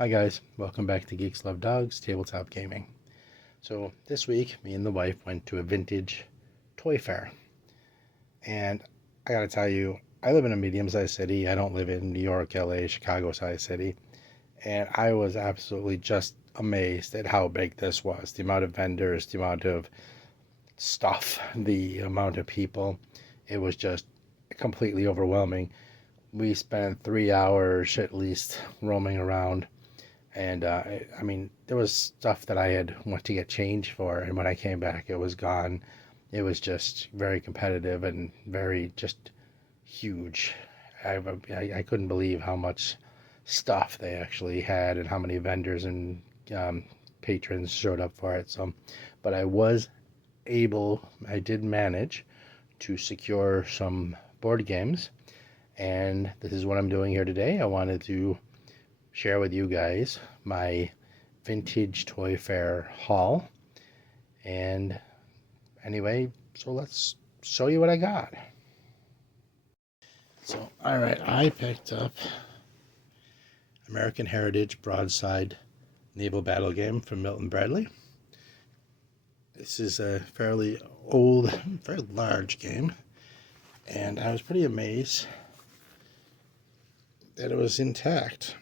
Hi guys, welcome back to Geeks Love Dogs Tabletop Gaming. So this week, me and the wife went to a vintage toy fair. And I gotta tell you, I live in a medium-sized city. I don't live in New York, LA, Chicago-sized city. And I was absolutely just amazed at how big this was. The amount of vendors, the amount of stuff, the amount of people. It was just completely overwhelming. We spent 3 hours at least roaming around. And I mean, there was stuff that I had went to get change for, and when I came back, it was gone. It was just very competitive and very just huge. I couldn't believe how much stuff they actually had and how many vendors and patrons showed up for it. So, but I did manage to secure some board games, and this is what I'm doing here today. I wanted to share with you guys my vintage toy fair haul. And anyway, so let's show you what I got. So, all right, I picked up American Heritage Broadside Naval Battle Game from Milton Bradley. This is a fairly old, very large game, and I was pretty amazed that it was intact.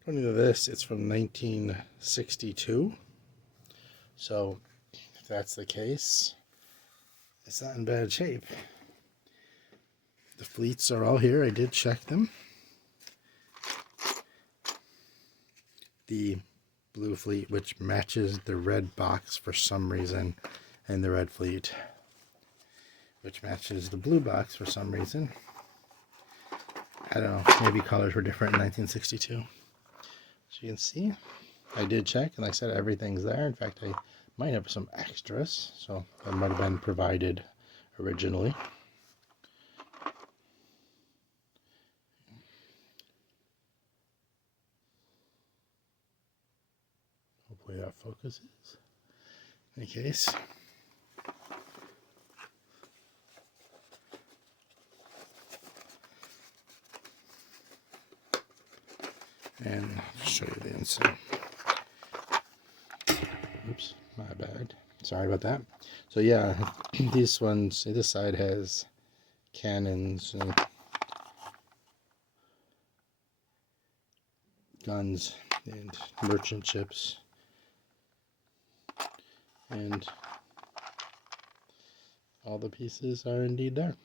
According to this, it's from 1962. So, if that's the case, it's not in bad shape. The fleets are all here. I did check them. The blue fleet, which matches the red box for some reason, and the red fleet, which matches the blue box for some reason. I don't know. Maybe colors were different in 1962. As you can see, I did check, and like I said, everything's there. In fact, I might have some extras, so that might have been provided originally. Hopefully that focuses. In any case, and I'll show you the inside. Oops, my bad. Sorry about that. So yeah, these ones, this side has cannons and guns and merchant ships, and all the pieces are indeed there.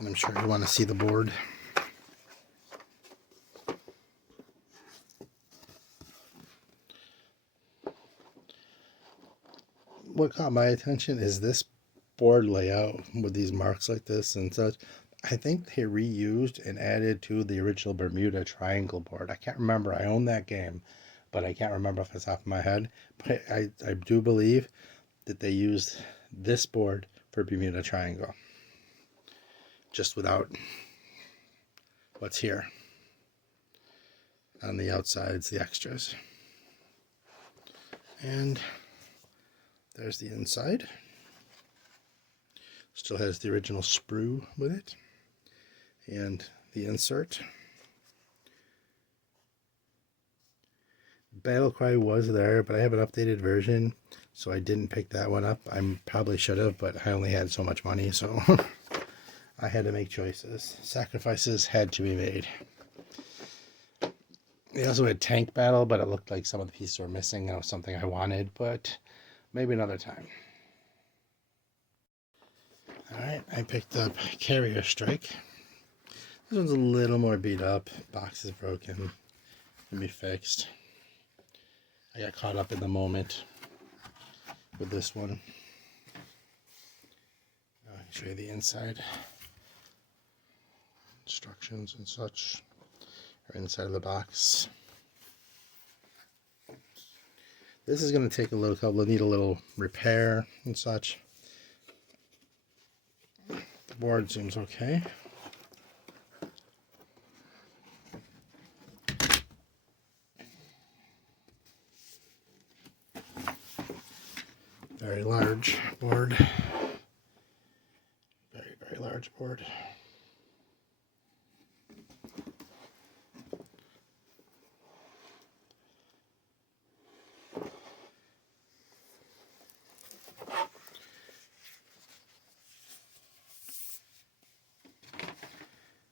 And I'm sure you want to see the board. What caught my attention is this board layout with these marks like this and such. I think they reused and added to the original Bermuda Triangle board. I can't remember. I own that game, but I can't remember off the top of my head. But I do believe that they used this board for Bermuda Triangle, just without what's here. On the outsides, the extras. And there's the inside. Still has the original sprue with it. And the insert. Battle Cry was there, but I have an updated version, so I didn't pick that one up. I probably should have, but I only had so much money, so I had to make choices. Sacrifices had to be made. They also had Tank Battle, but it looked like some of the pieces were missing. That was something I wanted, but maybe another time. Alright, I picked up Carrier Strike. This one's a little more beat up. Box is broken. Can be fixed. I got caught up in the moment with this one. I'll show you the inside. Instructions and such are inside of the box. This is going to take a little couple, need a little repair and such. The board seems okay. Very large board. large board.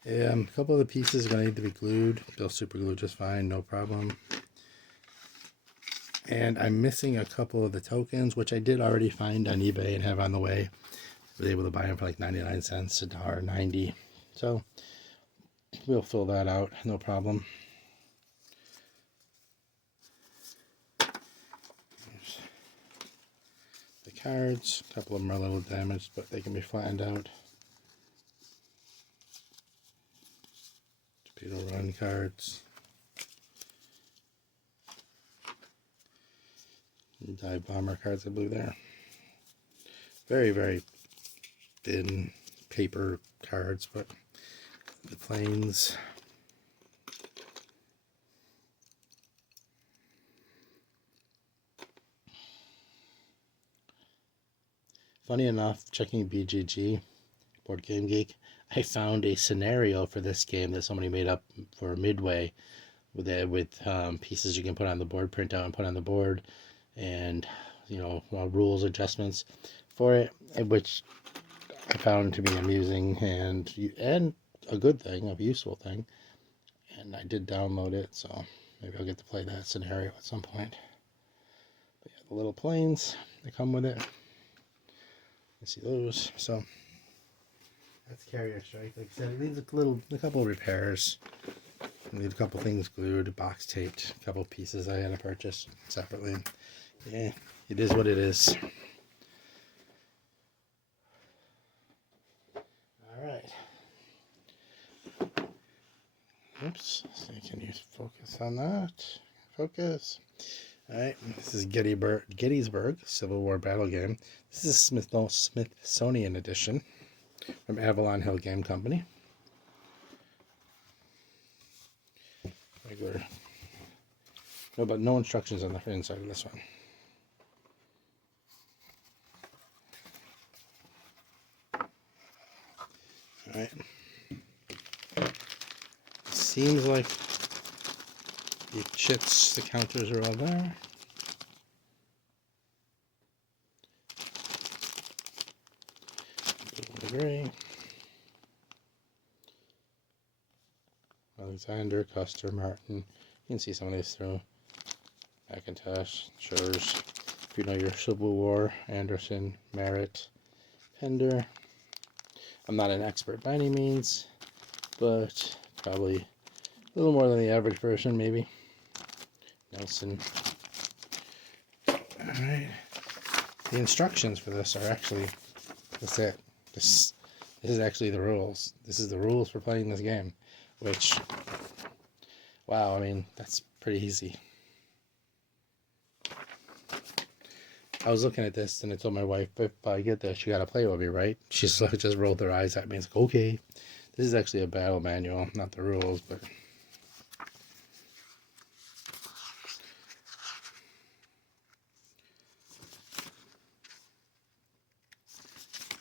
A couple of the pieces are going to need to be glued. They'll super glue just fine, no problem. And I'm missing a couple of the tokens, which I did already find on eBay and have on the way. I was able to buy them for like 99 cents, $1.90. So we'll fill that out, no problem. Here's the cards. A couple of them are a little damaged, but they can be flattened out. Torpedo Run cards. Dive Bomber cards, I believe there. Very, very thin paper cards, but the planes. Funny enough, checking BGG, Board Game Geek, I found a scenario for this game that somebody made up for Midway with pieces you can put on the board, print out and put on the board, and rules adjustments for it, which I found to be amusing and a good thing, a useful thing. And I did download it, so maybe I'll get to play that scenario at some point. But yeah, the little planes that come with it. You see those. So that's Carrier Strike. Like I said, it needs a couple of repairs. I need a couple things glued, box taped, a couple pieces I had to purchase separately. Yeah, it is what it is. All right. Oops. So can you focus on that? Focus. All right. This is Gettysburg Civil War battle game. This is Smithsonian edition from Avalon Hill Game Company. Regular. No, but no instructions on the inside of this one. All right. Seems like the chits, the counters are all there. Gray. Alexander, Custer, Martin. You can see some of these through. McIntosh, Schurz. If you know your Civil War, Anderson, Merritt, Pender. I'm not an expert by any means, but probably a little more than the average person, maybe. Nelson. Alright. The instructions for this are actually, that's it. This is actually the rules. This is the rules for playing this game, which, wow, I mean, that's pretty easy. I was looking at this and I told my wife, if I get this, you gotta play with me, right? She just rolled her eyes at me and was like, okay. This is actually a battle manual, not the rules, but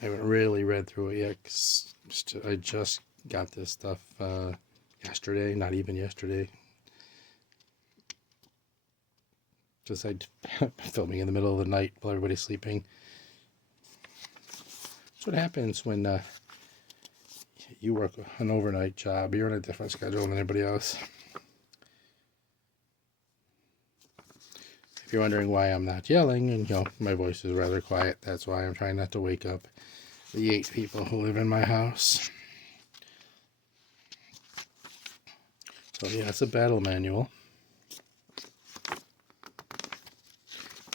I haven't really read through it yet because I just got this stuff yesterday, not even yesterday. Just filming in the middle of the night while everybody's sleeping. That's what happens when you work an overnight job. You're on a different schedule than anybody else. If you're wondering why I'm not yelling and my voice is rather quiet, that's why I'm trying not to wake up the 8 people who live in my house. So yeah, it's a battle manual.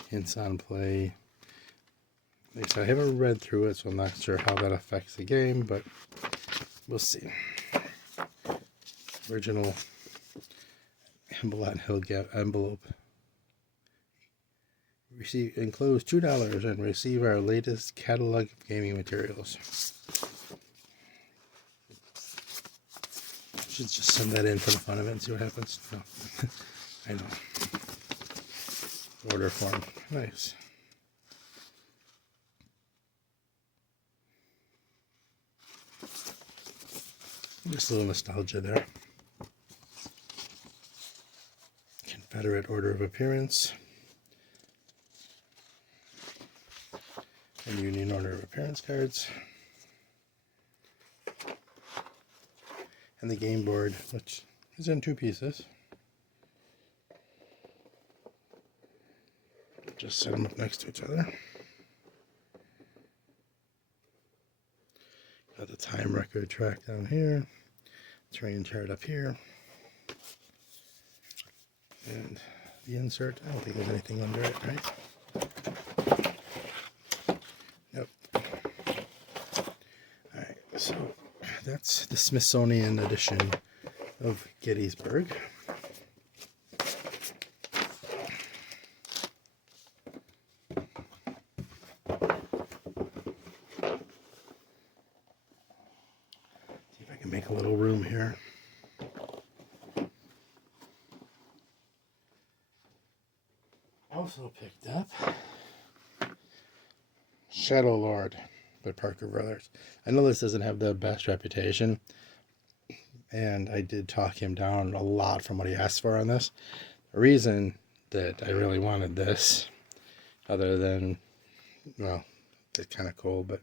Hints on play. Like I said, I haven't read through it, so I'm not sure how that affects the game, but we'll see. Original Avalon Hill envelope. Enclose $2 and receive our latest catalog of gaming materials. Should just send that in for the fun of it and see what happens. No. I know. Order form. Nice. Just a little nostalgia there. Confederate Order of Appearance. And Union Order of Appearance cards. And the game board, which is in 2 pieces. Just set them up next to each other. Got the time record track down here. Terrain chart up here. And the insert, I don't think there's anything under it, right? Nope. Alright, so that's the Smithsonian edition of Gettysburg. Make a little room here. Also picked up Shadow Lord by Parker Brothers. I know this doesn't have the best reputation, and I did talk him down a lot from what he asked for on this. The reason that I really wanted this, other than, well, it's kind of cool, but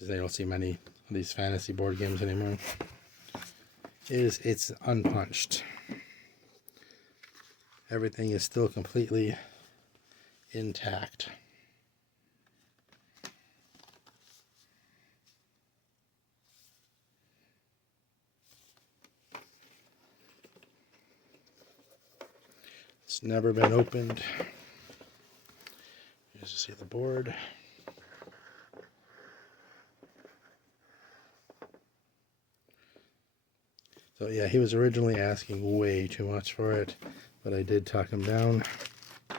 they don't see many of these fantasy board games anymore, is it's unpunched. Everything is still completely intact. It's never been opened. You just see the board. So yeah, he was originally asking way too much for it, but I did talk him down. I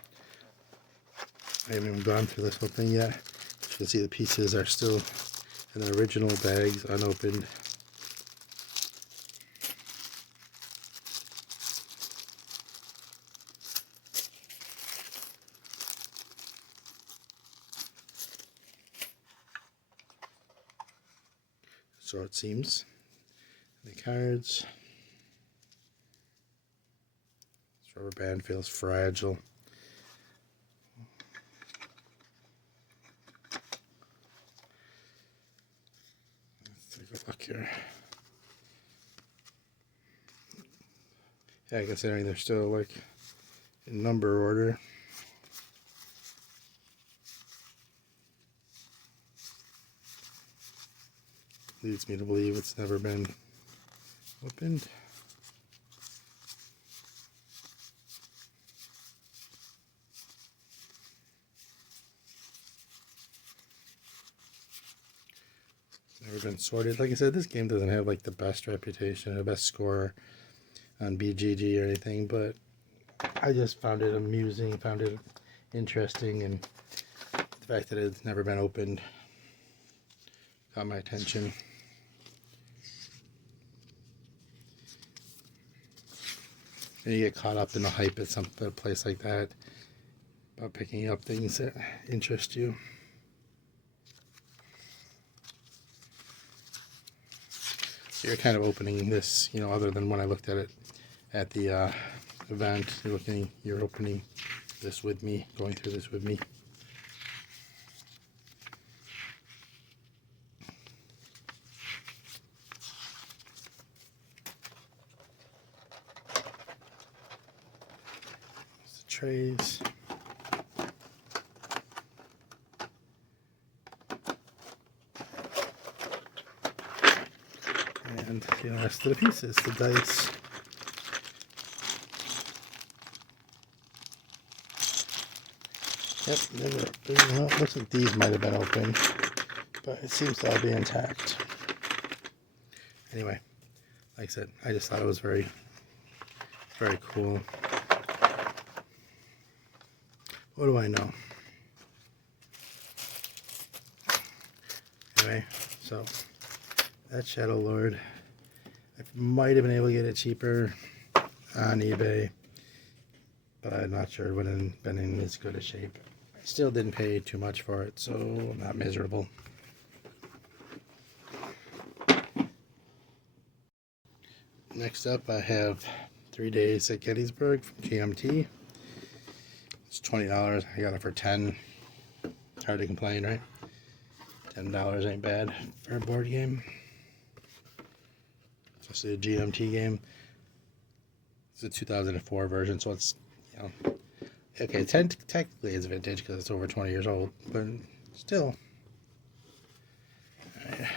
haven't even gone through this whole thing yet. You can see the pieces are still in the original bags, unopened. So it seems. The cards. This rubber band feels fragile. Let's take a look here. Yeah, considering they're still like in number order. Leads me to believe it's never been opened. Never been sorted. Like I said, this game doesn't have like the best reputation, the best score on BGG or anything, but I just found it amusing, found it interesting, and the fact that it's never been opened got my attention. And you get caught up in the hype at a place like that about picking up things that interest you. So you're kind of opening this, you know, other than when I looked at it at the event, you're opening this with me, going through this with me. Trays. And the rest of the pieces, the dice. Yep, well, it looks like these might have been open, but it seems to all be intact. Anyway, like I said, I just thought it was very, very cool. What do I know? Anyway, so that Shadow Lord, I might have been able to get it cheaper on eBay, but I'm not sure it would have been in as good a shape. I still didn't pay too much for it, so I'm not miserable. Next up, I have 3 Days at Gettysburg from GMT. It's $20. I got it for $10. Hard to complain, right? $10 ain't bad for a board game. Especially a GMT game. It's a 2004 version, so it's, you know, okay, technically it's vintage because it's over 20 years old, but still. Alright.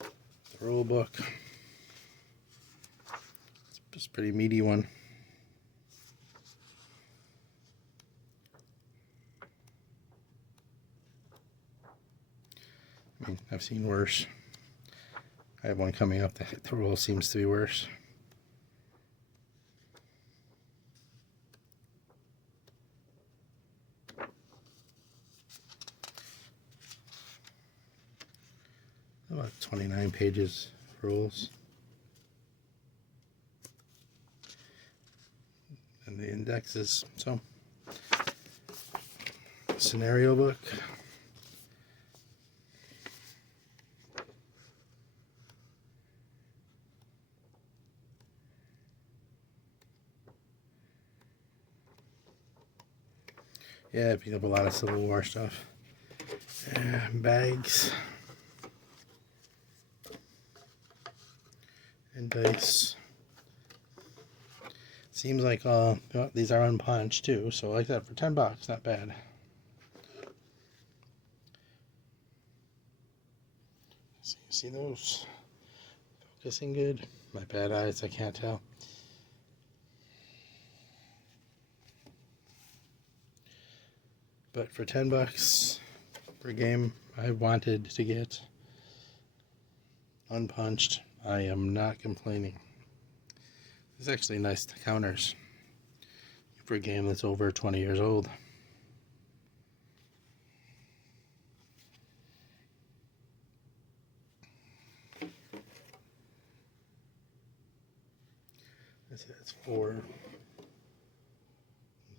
The rule book. It's just a pretty meaty one. I mean, I've seen worse. I have one coming up that the rule seems to be worse. About 29 pages rules. And the indexes. So, scenario book. Yeah, I picked up a lot of Civil War stuff. Bags. And dice. Seems like these are unpunched too, so like that for $10, not bad. See those? Focusing good? My bad eyes, I can't tell. But for $10 per game, I wanted to get unpunched. I am not complaining. It's actually nice counters for a game that's over 20 years old. Let's see, that's 4,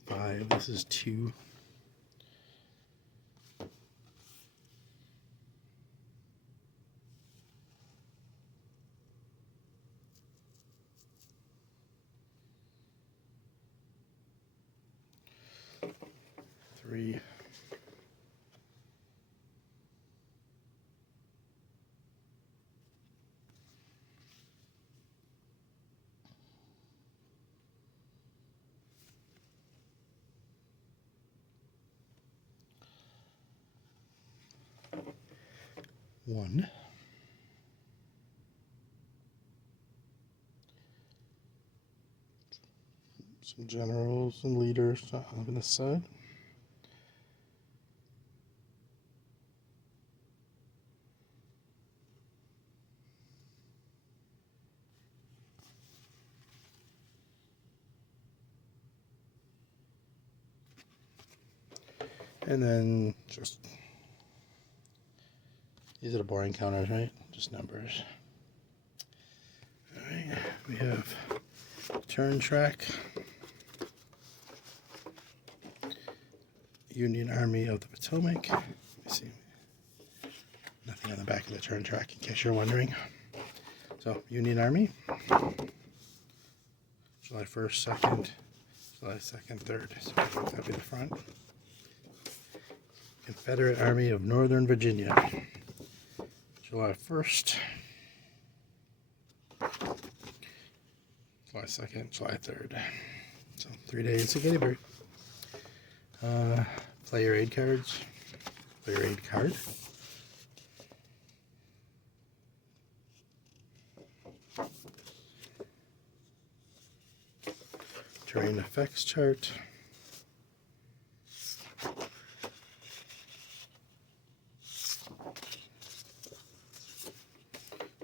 5. This is 2. Three. One. Some generals and leaders on this side. And then just, these are the boring counters, right? Just numbers. Alright, we have turn track. Union Army of the Potomac. Let me see. Nothing on the back of the turn track in case you're wondering. So, Union Army. July 1st, 2nd, July 2nd, 3rd. So that'll be the front. Confederate Army of Northern Virginia. July 1st. July 2nd, July 3rd. So 3 days to Gettysburg. Player aid cards. Player aid card. Terrain effects chart.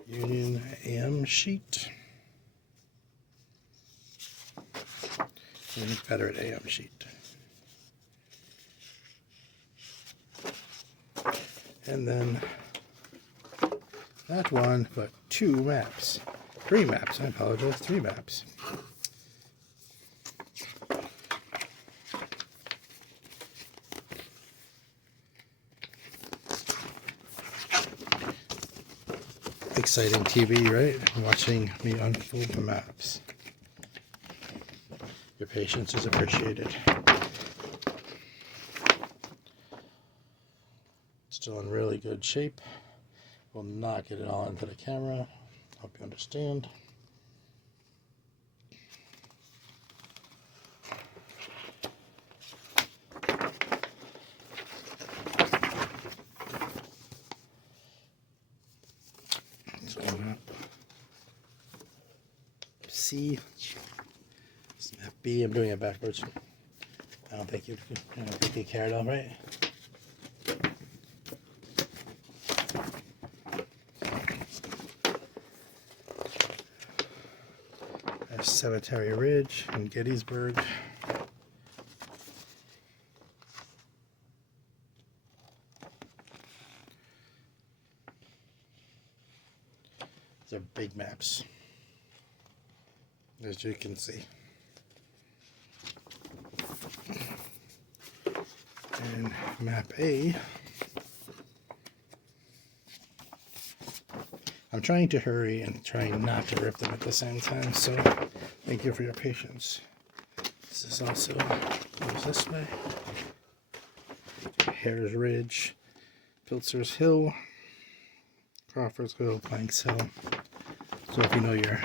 Union AM sheet. And Confederate AM sheet. And then not one, but 2 maps. 3 maps, I apologize, 3 maps. Exciting TV, right? Watching me unfold the maps. Your patience is appreciated. Still in really good shape. Will not get it all into the camera. Hope you understand. So map C. This map B. I'm doing it backwards. I don't think you cared, all right? There's Cemetery Ridge in Gettysburg. These are big maps, as you can see. And map A, I'm trying to hurry and trying not to rip them at the same time, so thank you for your patience. This is also goes this way. Hares Ridge, Pilzer's Hill, Crawfordsville, Planks Hill. So if you know your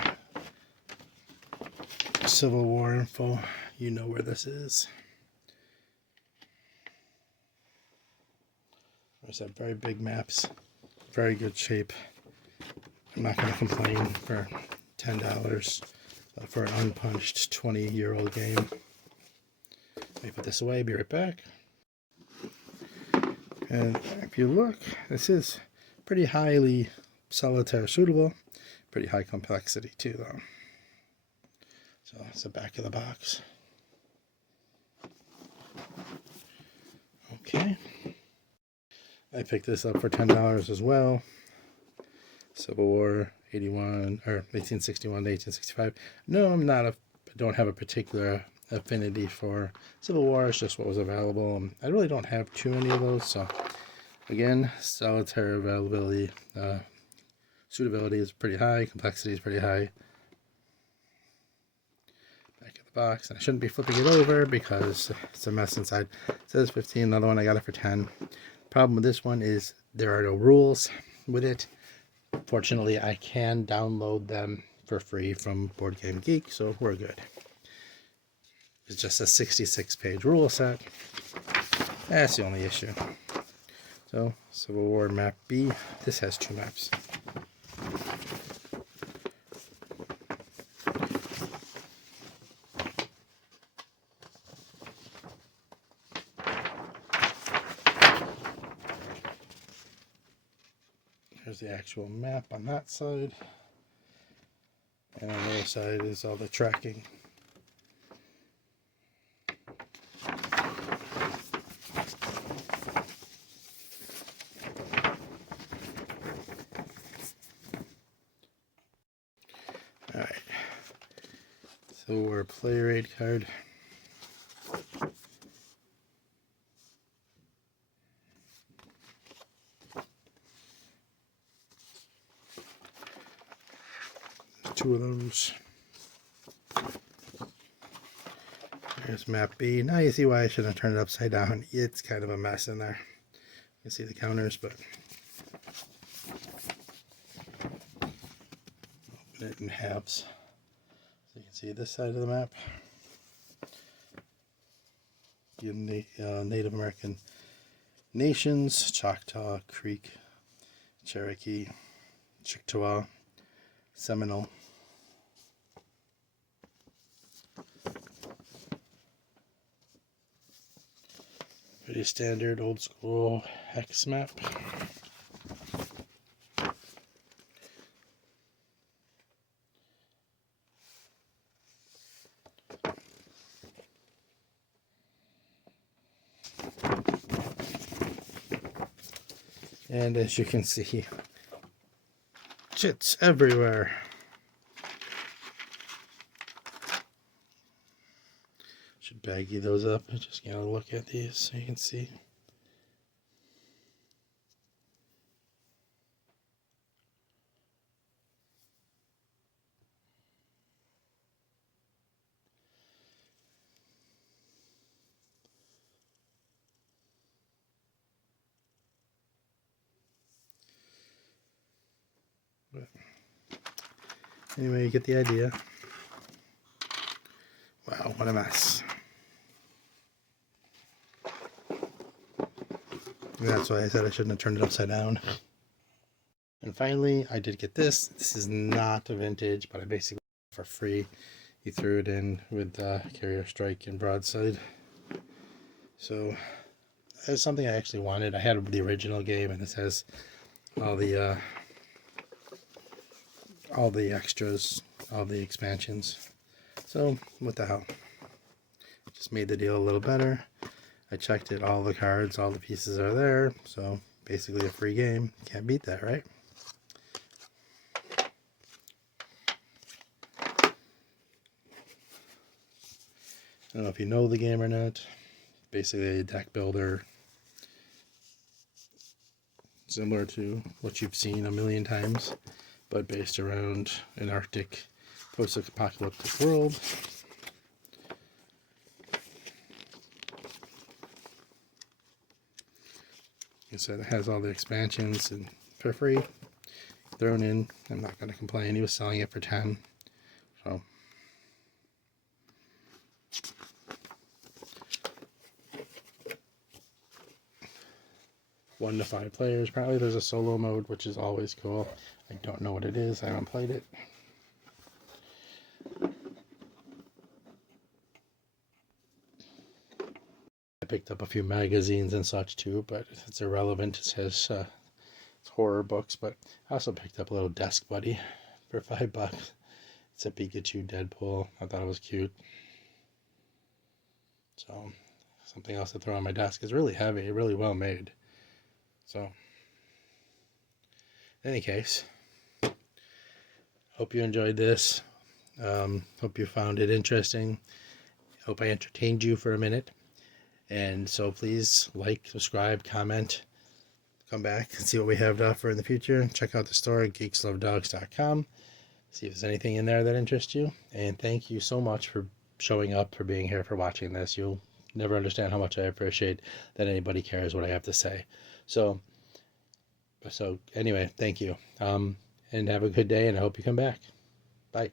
Civil War info, you know where this is. There's that very big maps, very good shape. I'm not going to complain for $10 for an unpunched 20-year-old game. Let me put this away, be right back. And if you look, this is pretty highly solitaire suitable, pretty high complexity too though. So that's the back of the box. Okay. I picked this up for $10 as well. Civil War 81 or 1861 to 1865. No, I don't have a particular affinity for Civil War. It's just what was available. I really don't have too many of those. So again, solitaire availability, suitability is pretty high, complexity is pretty high. Back of the box, and I shouldn't be flipping it over because it's a mess inside. It says 15. Another one I got it for 10. Problem with this one is there are no rules with it. Fortunately, I can download them for free from Board Game Geek, so we're good. It's just a 66-page rule set. That's the only issue. So, Civil War map B. This has 2 maps. There's the actual map on that side. And on the other side is all the tracking. Alright. So we're a player aid card. Two of those. There's map B. Now you see why I shouldn't have turned it upside down. It's kind of a mess in there. You can see the counters, but open it in halves. So you can see this side of the map. Native American nations: Choctaw, Creek, Cherokee, Chickasaw, Seminole. Pretty standard old school hex map. And as you can see, chits everywhere. Should baggy those up. I'm just gonna look at these so you can see. But anyway, you get the idea. Wow, what a mess. And that's why I said I shouldn't have turned it upside down. And finally, I did get this. This is not a vintage, but I basically got it for free. He threw it in with Carrier Strike and Broadside. So it's something I actually wanted. I had the original game, and this has all the extras, all the expansions. So what the hell? Just made the deal a little better. I checked it, all the cards, all the pieces are there. So basically a free game. Can't beat that, right? I don't know if you know the game or not. Basically a deck builder, similar to what you've seen a million times, but based around an Arctic post-apocalyptic world. Like I said, it has all the expansions and for free, thrown in. I'm not going to complain. He was selling it for 10, so. 1 to 5 players. Apparently there's a solo mode, which is always cool. I don't know what it is. I haven't played it. I picked up a few magazines and such too, but it's irrelevant. It says it's horror books, but I also picked up a little desk buddy for $5. It's a Pikachu Deadpool. I thought it was cute. So something else to throw on my desk. It's really heavy, really well made. So in any case, hope you enjoyed this. Hope you found it interesting. Hope I entertained you for a minute. And so please like, subscribe, comment, come back and see what we have to offer in the future. Check out the store at GeeksLoveDogs.com. See if there's anything in there that interests you. And thank you so much for showing up, for being here, for watching this. You'll never understand how much I appreciate that anybody cares what I have to say. So anyway, thank you. And have a good day, and I hope you come back. Bye.